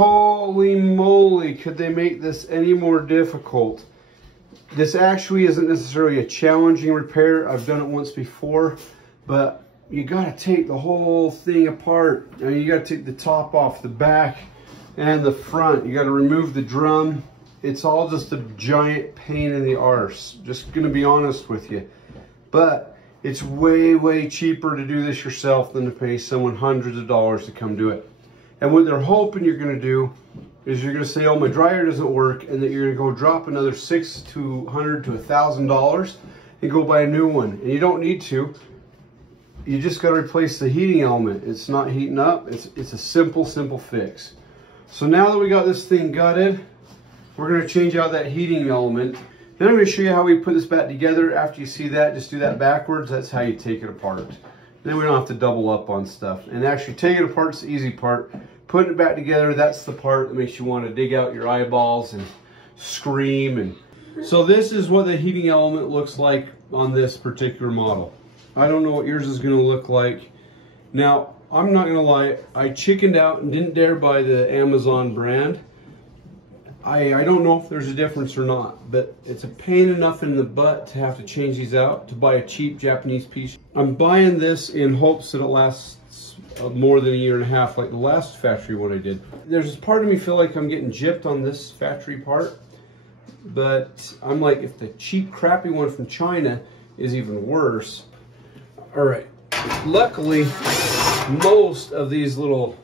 Holy moly, could they make this any more difficult? This actually isn't necessarily a challenging repair. I've done it once before, but you gotta take the whole thing apart. And you gotta take the top off, the back and the front. You gotta remove the drum. It's all just a giant pain in the arse. Just gonna be honest with you. But it's way, way cheaper to do this yourself than to pay someone hundreds of dollars to come do it. And what they're hoping you're gonna do is you're gonna say, oh, my dryer doesn't work, and that you're gonna go drop another $600 to $1,000 and go buy a new one. And you don't need to. You just gotta replace the heating element. It's not heating up. It's a simple, simple fix. So now that we got this thing gutted, we're gonna change out that heating element. Then I'm gonna show you how we put this back together. After you see that, just do that backwards. That's how you take it apart. Then we don't have to double up on stuff. And actually taking it apart is the easy part. Putting it back together, that's the part that makes you want to dig out your eyeballs and scream. And so this is what the heating element looks like on this particular model. I don't know what yours is going to look like. Now, I'm not going to lie, I chickened out and didn't dare buy the Amazon brand. I don't know if there's a difference or not, but it's a pain enough in the butt to have to change these out to buy a cheap Japanese piece. I'm buying this in hopes that it lasts more than a year and a half, like the last factory one I did. There's this part of me feel like I'm getting gypped on this factory part, but I'm like, if the cheap, crappy one from China is even worse. All right, luckily, most of these little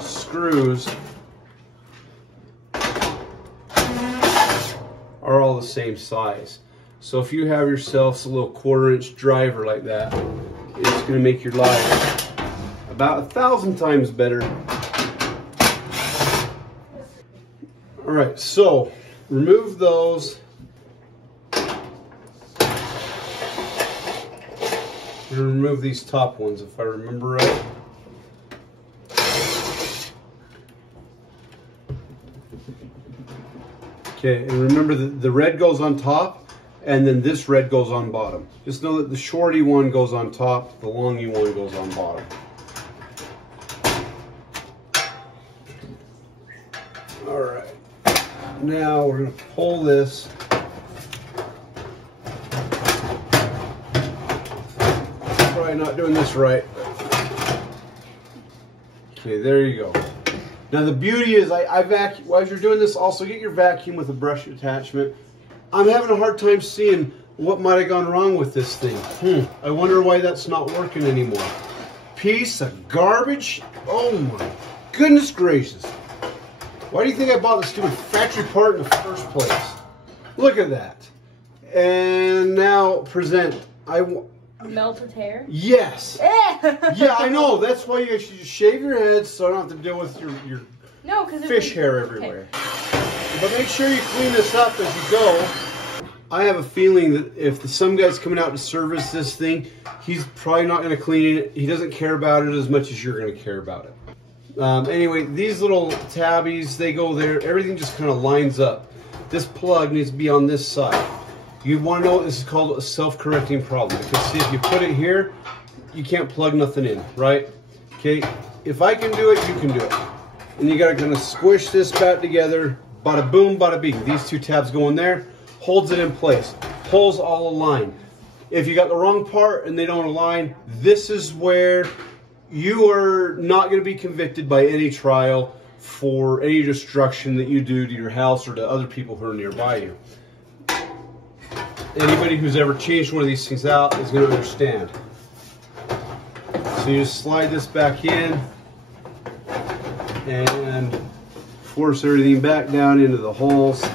screws are all the same size. So if you have yourself a little 1/4-inch driver like that, it's gonna make your life about 1,000 times better. All right, so remove those. I'm gonna remove these top ones if I remember right. Okay, and remember the red goes on top, and then this red goes on bottom. Just know that the shorty one goes on top, the longy one goes on bottom. All right, now we're gonna pull this. Probably not doing this right. Okay, there you go. Now the beauty is I vacuum, while you're doing this, also get your vacuum with a brush attachment. I'm having a hard time seeing what might have gone wrong with this thing. I wonder why that's not working anymore. Piece of garbage. Oh my goodness gracious. Why do you think I bought this stupid factory part in the first place? Look at that. And now present. Melted hair? Yes. Yeah, I know. That's why you should just shave your head so I don't have to deal with your fish hair everywhere. Okay. But make sure you clean this up as you go. I have a feeling that if some guy's coming out to service this thing, he's probably not going to clean it. He doesn't care about it as much as you're going to care about it. Anyway, these little tabbies, they go there. Everything just kind of lines up. This plug needs to be on this side. You want to know what this is called? A self-correcting problem. Because see, if you put it here, you can't plug nothing in, right? Okay, if I can do it, you can do it. And you got to kind of squish this back together. Bada boom, bada bing. These two tabs go in there, holds it in place. Holes all align. If you got the wrong part and they don't align, this is where you are not going to be convicted by any trial for any destruction that you do to your house or to other people who are nearby you. Anybody who's ever changed one of these things out is going to understand. So you just slide this back in and force everything back down into the holes.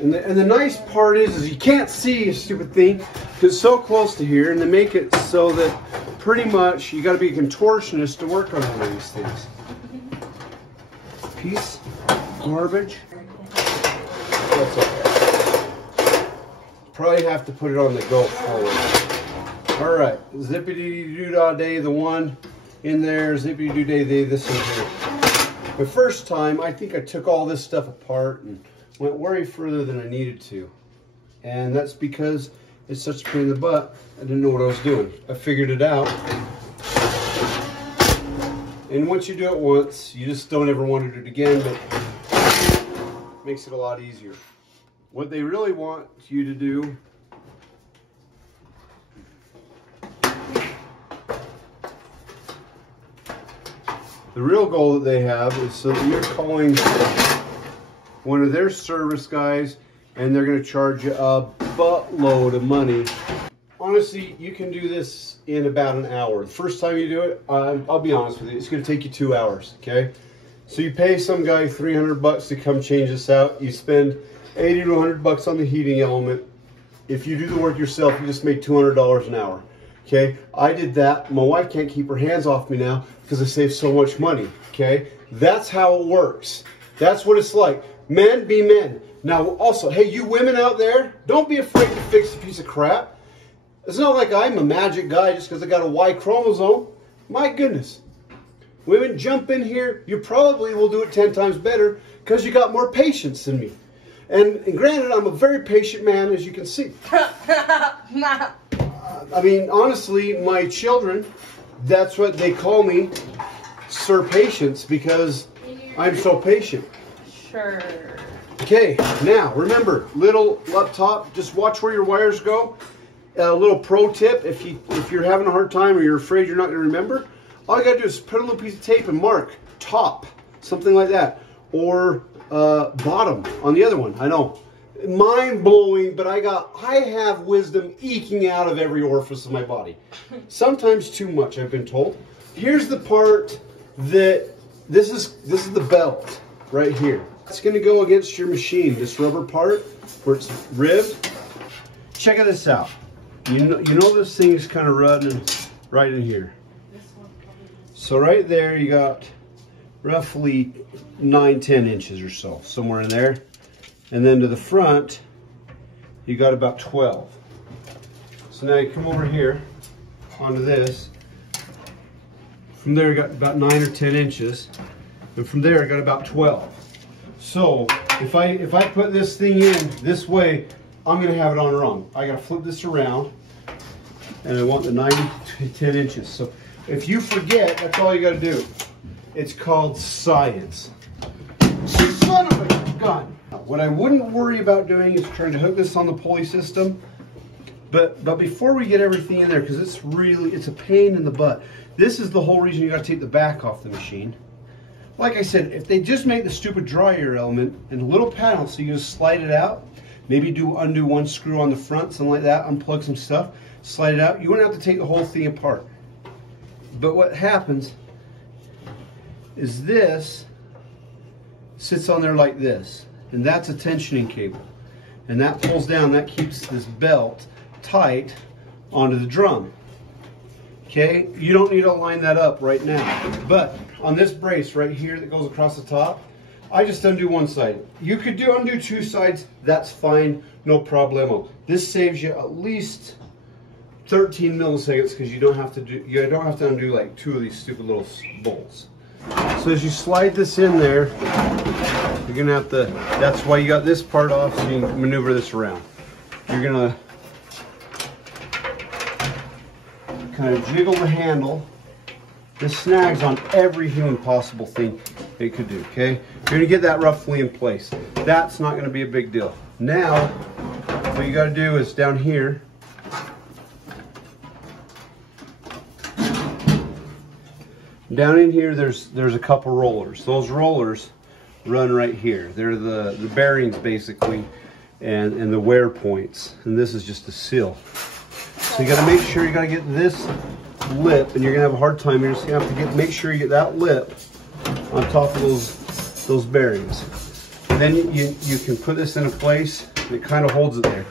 And the nice part is you can't see a stupid thing because it's so close to here, and they make it so that pretty much you got to be a contortionist to work on one of these things. Piece of garbage. That's okay. Probably have to put it on the go forward. All right, zippity-doo-dah-day, the one in there, zippity-doo-day, this one here. The first time, I think I took all this stuff apart and went way further than I needed to. And that's because it's such a pain in the butt, I didn't know what I was doing. I figured it out. And once you do it once, you just don't ever want to do it again, but it makes it a lot easier. What they really want you to do the real goal that they have is so that you're calling one of their service guys and they're going to charge you a buttload of money. Honestly, you can do this in about an hour. The first time you do it, I'll be honest with you, it's going to take you 2 hours, okay? So you pay some guy $300 to come change this out. You spend 80 to 100 bucks on the heating element. If you do the work yourself, you just make $200 an hour, okay? I did that. My wife can't keep her hands off me now because I save so much money, okay? That's how it works. That's what it's like. Men be men. Now, also, hey, you women out there, don't be afraid to fix a piece of crap. It's not like I'm a magic guy just because I got a Y chromosome. My goodness. Women, jump in here. You probably will do it 10 times better because you got more patience than me. And granted, I'm a very patient man, as you can see. I mean, honestly, my children, that's what they call me, Sir Patience, because I'm so patient. Sure. Okay, now remember, little up top, just watch where your wires go. A little pro tip, if you're having a hard time or you're afraid you're not going to remember, all you got to do is put a little piece of tape and mark top, something like that, or bottom on the other one. I know, mind blowing, but I have wisdom eking out of every orifice of my body. Sometimes too much, I've been told. Here's the part that this is the belt right here. It's going to go against your machine. This rubber part where it's ribbed. Check this out. You know this thing's kind of running right in here. So right there you got roughly 9-10 inches or so, somewhere in there. And then to the front you got about 12. So now you come over here onto this. From there you got about 9 or 10 inches. And from there I got about 12. So if I put this thing in this way, I'm going to have it on wrong. I got to flip this around, and I want the 9 to 10 inches. So if you forget, that's all you got to do. It's called science. Son of a gun. What I wouldn't worry about doing is trying to hook this on the pulley system. But before we get everything in there, because it's a pain in the butt. This is the whole reason you got to take the back off the machine. Like I said, if they just make the stupid dry air element and a little panel so you just slide it out, maybe undo one screw on the front, something like that, unplug some stuff, slide it out, you wouldn't have to take the whole thing apart. But what happens is this sits on there like this, and that's a tensioning cable. And that pulls down, that keeps this belt tight onto the drum. Okay, you don't need to line that up right now. But on this brace right here that goes across the top, I just undo one side. You could undo 2 sides, that's fine, no problemo. This saves you at least 13 milliseconds because you don't have to undo like 2 of these stupid little bolts. So as you slide this in there, you're gonna have to, that's why you got this part off so you can maneuver this around. You're gonna kind of jiggle the handle. This snags on every human possible thing it could do, okay? You're gonna get that roughly in place. That's not gonna be a big deal. Now, what you gotta do is down here, down in here, there's a couple rollers. Those rollers run right here. They're the bearings basically, and the wear points. And this is just a seal. So you got to make sure you got to get this lip, and you're gonna have a hard time. You're just gonna have to make sure you get that lip on top of those bearings. And then you can put this into place, and it kind of holds it there.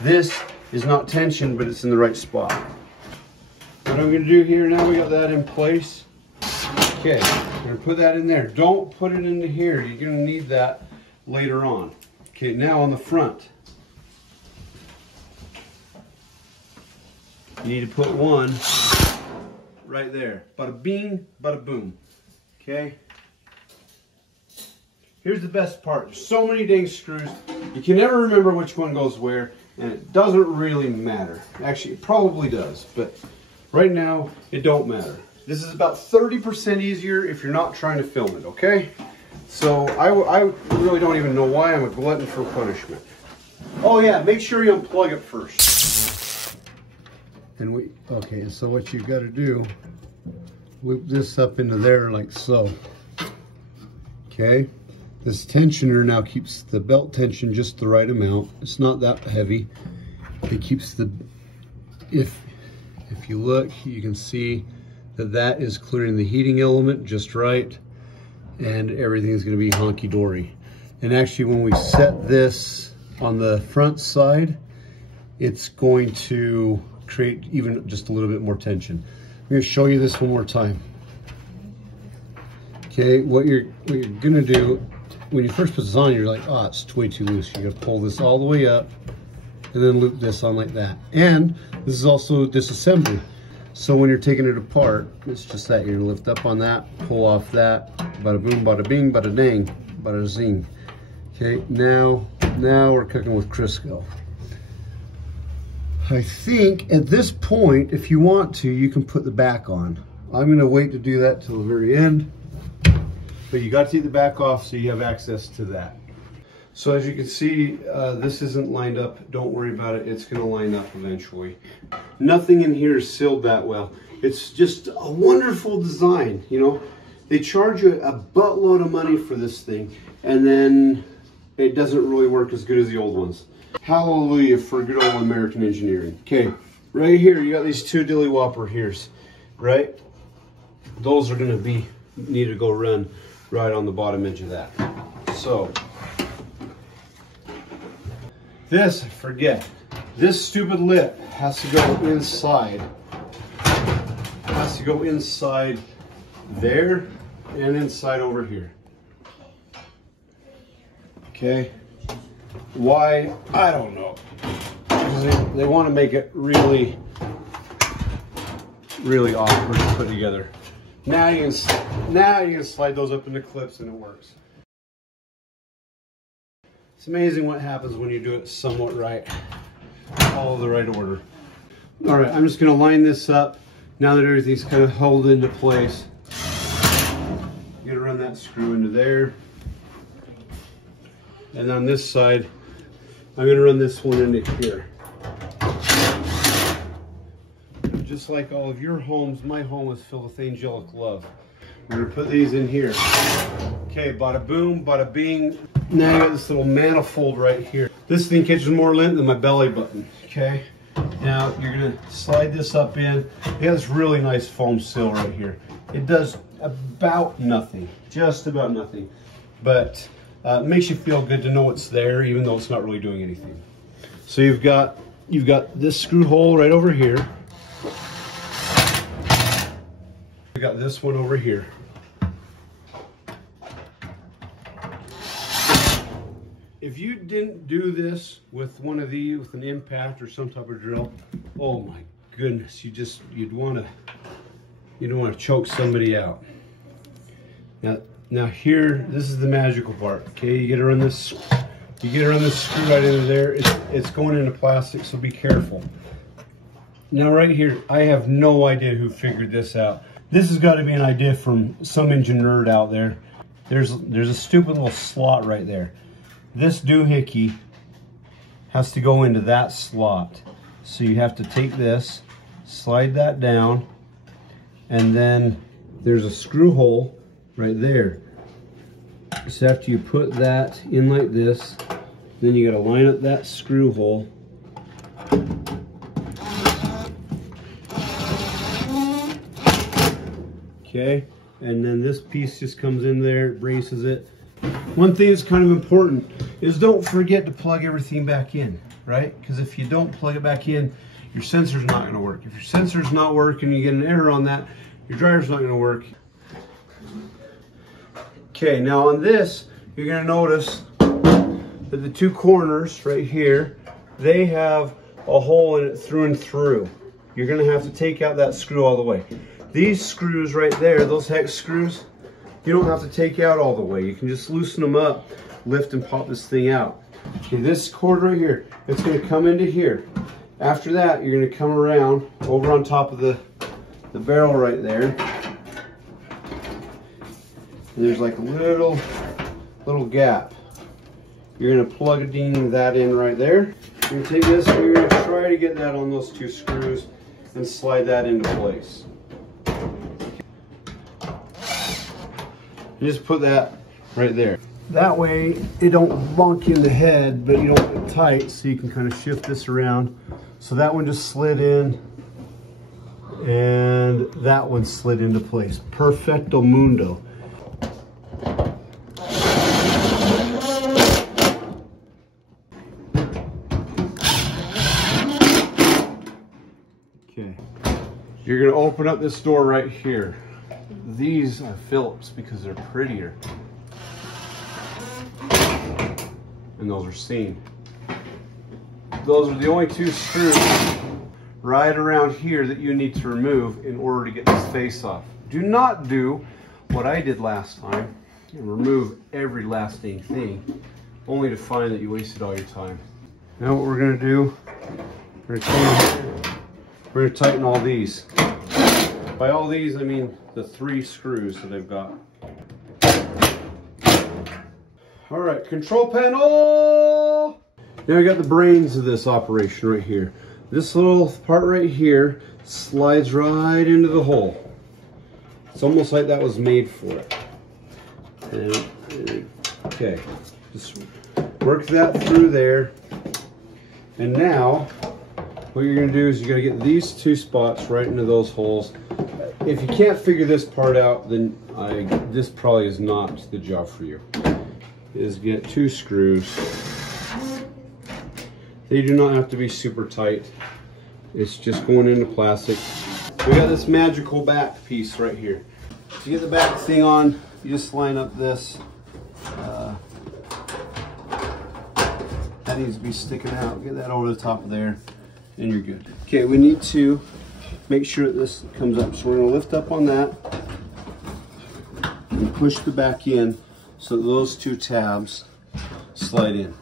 This is not tensioned, but it's in the right spot. What I'm gonna do here now, we got that in place. Okay, I'm gonna put that in there. Don't put it into here. You're gonna need that later on. Okay, now on the front, you need to put one right there. Bada bing, bada boom. Okay? here's the best part. There's so many dang screws. You can never remember which one goes where, and it doesn't really matter. Actually, it probably does, but right now, it don't matter. This is about 30% easier if you're not trying to film it, okay? So I really don't even know why I'm a glutton for punishment. Oh yeah, make sure you unplug it first. And okay, so what you've got to do, loop this up into there like so. Okay, this tensioner now keeps the belt tension just the right amount. It's not that heavy. It keeps the, if you look, you can see that is clearing the heating element just right, and everything's going to be honky-dory. And actually, when we set this on the front side, it's going to create even just a little bit more tension. I'm going to show you this one more time. Okay, what you're going to do when you first put this on, you're like, oh, it's way too loose. You're going to pull this all the way up and then loop this on like that. And this is also disassembly. So when you're taking it apart, it's just that. You're going to lift up on that, pull off that, bada boom, bada bing, bada dang, bada zing. Okay, now we're cooking with Crisco. I think at this point, if you want to, you can put the back on. I'm going to wait to do that till the very end, but you got to take the back off so you have access to that. So as you can see, this isn't lined up. Don't worry about it. It's going to line up eventually. Nothing in here is sealed that well. It's just a wonderful design. You know, they charge you a buttload of money for this thing, and then it doesn't really work as good as the old ones. Hallelujah for good old American engineering. Okay, right here, you got these two dilly whopper here's, right? Those are going to need to go run right on the bottom edge of that. So, this, forget. This stupid lip has to go inside. It has to go inside there and inside over here. Okay. Why? I don't know. They want to make it really, really awkward to put together. Now you can slide those up into clips and it works. It's amazing what happens when you do it somewhat right. Follow the right order. All right, I'm just going to line this up. Now that everything's kind of held into place, you're going to run that screw into there. And on this side, I'm going to run this one into here. Just like all of your homes, my home is filled with angelic love. We're going to put these in here. Okay, bada boom, bada bing. Now you got this little manifold right here. This thing catches more lint than my belly button, okay? Now you're going to slide this up in. It has this really nice foam seal right here. It does about nothing, just about nothing. But it makes you feel good to know it's there, even though it's not really doing anything. So you've got this screw hole right over here. We got this one over here. If you didn't do this with one of these, with an impact or some type of drill, oh my goodness, you'd want to choke somebody out. Now here, this is the magical part. Okay, you get to run this screw right into there. It's going into plastic, so be careful. Now right here, I have no idea who figured this out. This has got to be an idea from some engine nerd out there. There's a stupid little slot right there. This doohickey has to go into that slot. So you have to take this, slide that down, and then there's a screw hole right there. So after you put that in like this, then you got to line up that screw hole. Okay, and then this piece just comes in there, braces it. One thing that's kind of important is don't forget to plug everything back in, right? Because if you don't plug it back in, your sensor's not going to work. If your sensor's not working, you get an error on that, your driver's not going to work. Okay, now on this, you're going to notice that the two corners right here, they have a hole in it through and through. You're going to have to take out that screw all the way. These screws right there, those hex screws, You don't have to take out all the way. You can just loosen them up, lift and pop this thing out. Okay, this cord right here, it's going to come into here. After that, you're going to come around over on top of the barrel right there. And there's like a little gap. You're going to plug that in right there. You're going to take this and you're going to try to get that on those 2 screws and slide that into place. You just put that right there. That way it don't bonk you in the head, but you don't get tight, so you can kind of shift this around. So that one just slid in, and that one slid into place. Perfecto mundo. Okay. You're gonna open up this door right here. These are Phillips because they're prettier. And those are seen. Those are the only 2 screws right around here that you need to remove in order to get this face off. Do not do what I did last time and remove every last dang thing, only to find that you wasted all your time. Now what we're going to do, we're going to tighten all these. By all these, I mean the 3 screws that I've got. All right, control panel. Now I got the brains of this operation right here. This little part right here slides right into the hole. It's almost like that was made for it. And, okay, just work that through there. And now, what you're gonna do is you're gonna get these 2 spots right into those holes. If you can't figure this part out, then this probably is not the job for you. Is get 2 screws. They do not have to be super tight. It's just going into plastic. We got this magical back piece right here. To get the back thing on, you just line up this. That needs to be sticking out. Get that over the top of there, and you're good. Okay, we need to make sure that this comes up. So we're going to lift up on that and push the back in so that those 2 tabs slide in.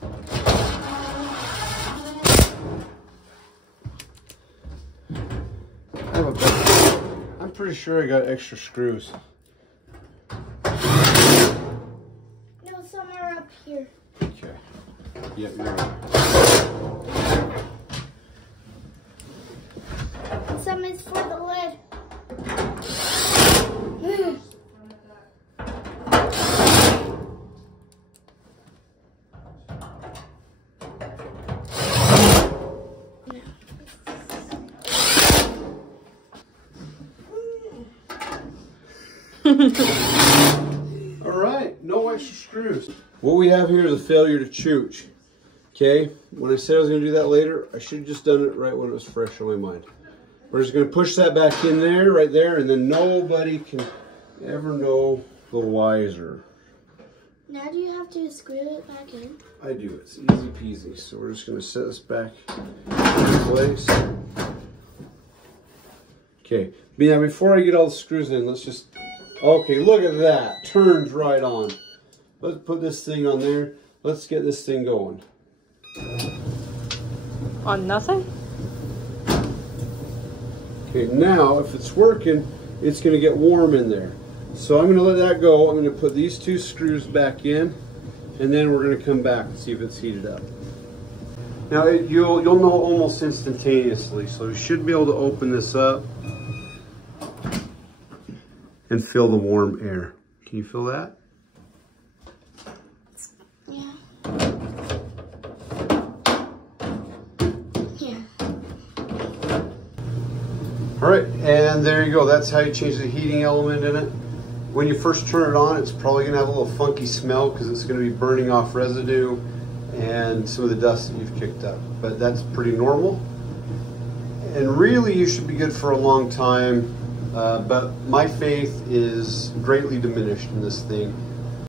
I'm pretty sure I got extra screws. No, somewhere up here. Okay. Yeah, you're right. Some is for the lid. All right, no extra screws. What we have here is a failure to chooch. Okay, when I said I was going to do that later, I should have just done it right when it was fresh on my mind. We're just going to push that back in there, right there, and then nobody can ever know the wiser. Now do you have to screw it back in? I do. It's easy peasy. So we're just going to set this back in place. Okay. Now before I get all the screws in, let's just... Okay, look at that. Turns right on. Let's put this thing on there. Let's get this thing going. On nothing? Okay, now if it's working, it's going to get warm in there. So I'm going to let that go. I'm going to put these 2 screws back in, and then we're going to come back and see if it's heated up. Now you'll know almost instantaneously, so you should be able to open this up and feel the warm air. Can you feel that? Yeah. Yeah. All right, and there you go. That's how you change the heating element in it. When you first turn it on, it's probably gonna have a little funky smell because it's gonna be burning off residue and some of the dust that you've kicked up, but that's pretty normal. And really, you should be good for a long time, but my faith is greatly diminished in this thing.